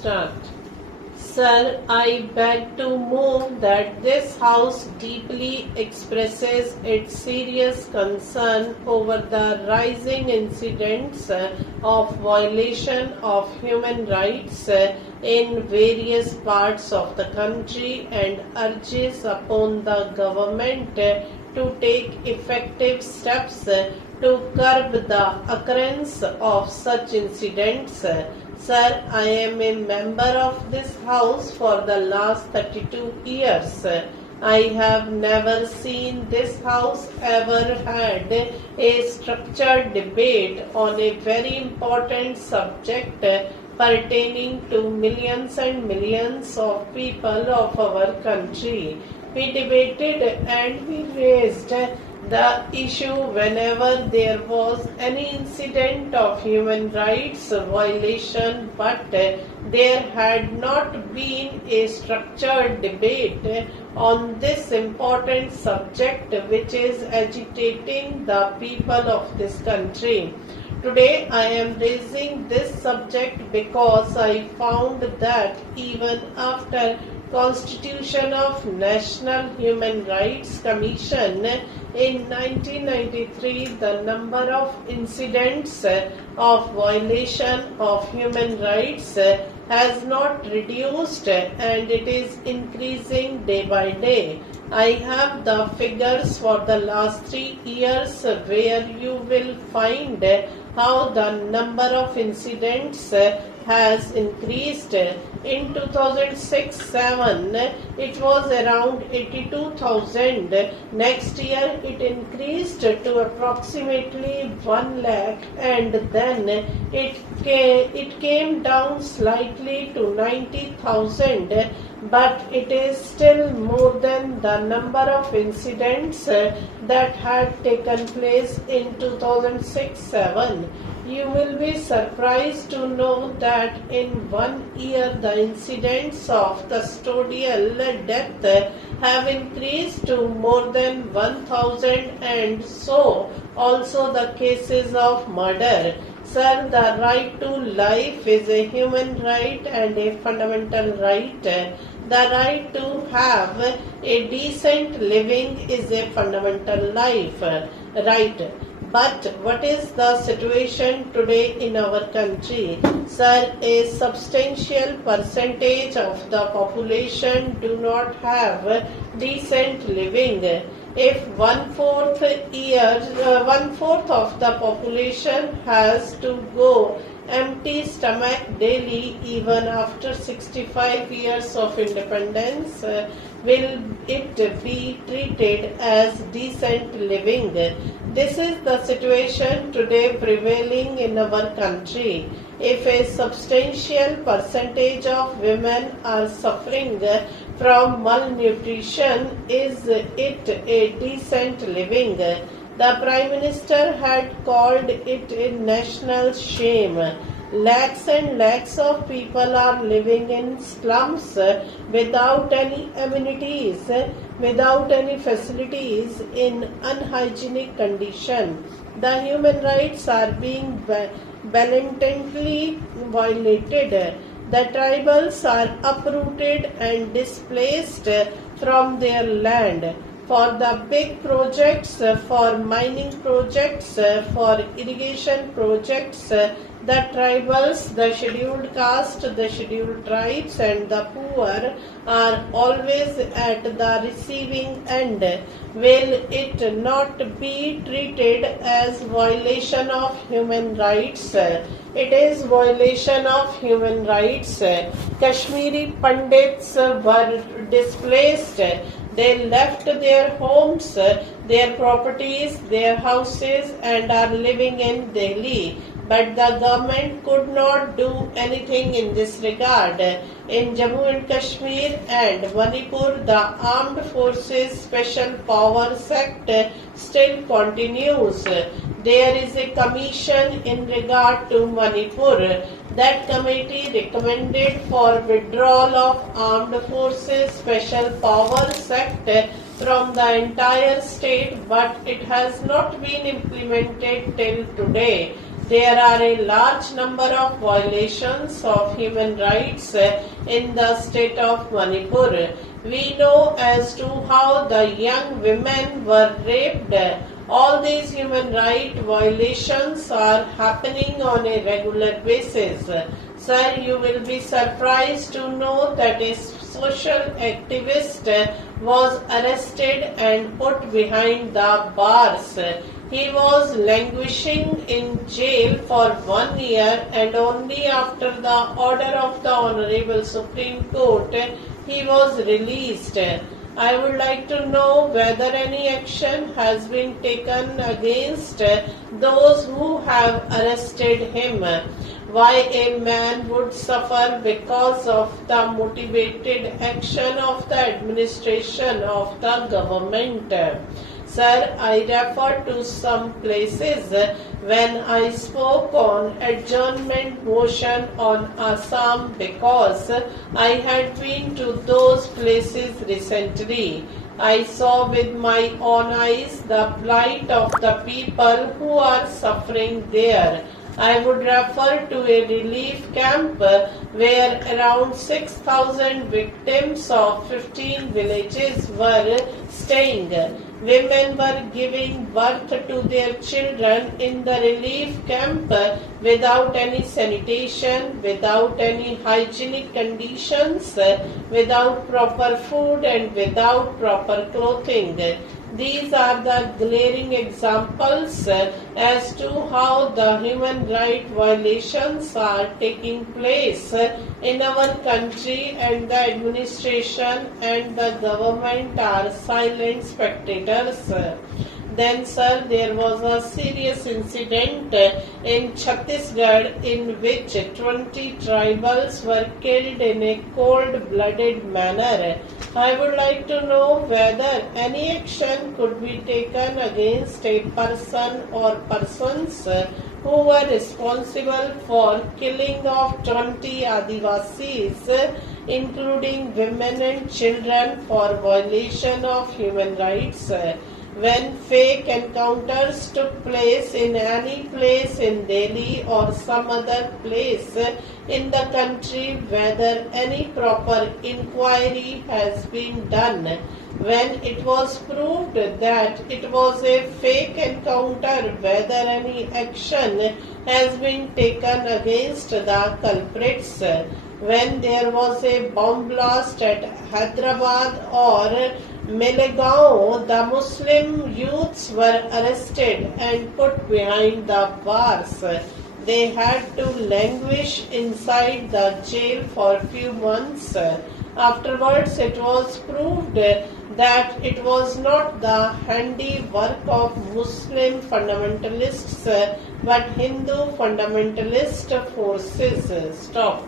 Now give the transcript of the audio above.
start. Sir, I beg to move that this House deeply expresses its serious concern over the rising incidents of violation of human rights in various parts of the country and urges upon the government to take effective steps to curb the occurrence of such incidents. Sir, I am a member of this House for the last 32 years. I have never seen this House ever had a structured debate on a very important subject pertaining to millions and millions of people of our country. We debated and we raised the issue whenever there was any incident of human rights violation, but there had not been a structured debate on this important subject which is agitating the people of this country. Today I am raising this subject because I found that even after Constitution of National Human Rights Commission in 1993, the number of incidents of violation of human rights has not reduced and it is increasing day by day. I have the figures for the last 3 years where you will find how the number of incidents has increased. In 2006-07, it was around 82,000. Next year, it increased to approximately 1 lakh, and then it came down slightly to 90,000. But it is still more than the number of incidents that had taken place in 2006-07. You will be surprised to know that in 1 year the incidents of custodial death have increased to more than 1,000, and so also the cases of murder. Sir, the right to life is a human right and a fundamental right. The right to have a decent living is a fundamental right. But what is the situation today in our country? Sir, a substantial percentage of the population do not have decent living. If one-fourth of the population has to go empty stomach daily even after 65 years of independence, will it be treated as decent living? This is the situation today prevailing in our country. If a substantial percentage of women are suffering from malnutrition, is it a decent living? The Prime Minister had called it a national shame. Lakhs and lakhs of people are living in slums without any amenities, without any facilities, in unhygienic condition. The human rights are being blatantly violated. The tribals are uprooted and displaced from their land. For the big projects, for mining projects, for irrigation projects, the tribals, the scheduled caste, the scheduled tribes and the poor are always at the receiving end. Will it not be treated as violation of human rights? It is violation of human rights. Kashmiri Pandits were displaced. They left their homes, their properties, their houses and are living in Delhi. But the government could not do anything in this regard. In Jammu and Kashmir and Manipur, the Armed Forces Special Powers Act still continues. There is a commission in regard to Manipur. That committee recommended for withdrawal of Armed Forces Special Powers Act from the entire state, but it has not been implemented till today. There are a large number of violations of human rights in the state of Manipur. We know as to how the young women were raped. All these human rights violations are happening on a regular basis. Sir, you will be surprised to know that a social activist was arrested and put behind the bars. He was languishing in jail for 1 year, and only after the order of the Honorable Supreme Court he was released. I would like to know whether any action has been taken against those who have arrested him. Why a man would suffer because of the motivated action of the administration of the government. Sir, I refer to some places when I spoke on adjournment motion on Assam because I had been to those places recently. I saw with my own eyes the plight of the people who are suffering there. I would refer to a relief camp where around 6,000 victims of 15 villages were staying. Women were giving birth to their children in the relief camp without any sanitation, without any hygienic conditions, without proper food and without proper clothing. These are the glaring examples as to how the human rights violations are taking place in our country, and the administration and the government are silent spectators. Then, sir, there was a serious incident in Chhattisgarh in which 20 tribals were killed in a cold-blooded manner. I would like to know whether any action could be taken against a person or persons who were responsible for killing of 20 Adivasis, including women and children, for violation of human rights. When fake encounters took place in any place in Delhi or some other place in the country, whether any proper inquiry has been done. When it was proved that it was a fake encounter, whether any action has been taken against the culprits. When there was a bomb blast at Hyderabad or Melegaon, the Muslim youths were arrested and put behind the bars. They had to languish inside the jail for a few months. Afterwards, it was proved that it was not the handiwork of Muslim fundamentalists but Hindu fundamentalist forces. Stop.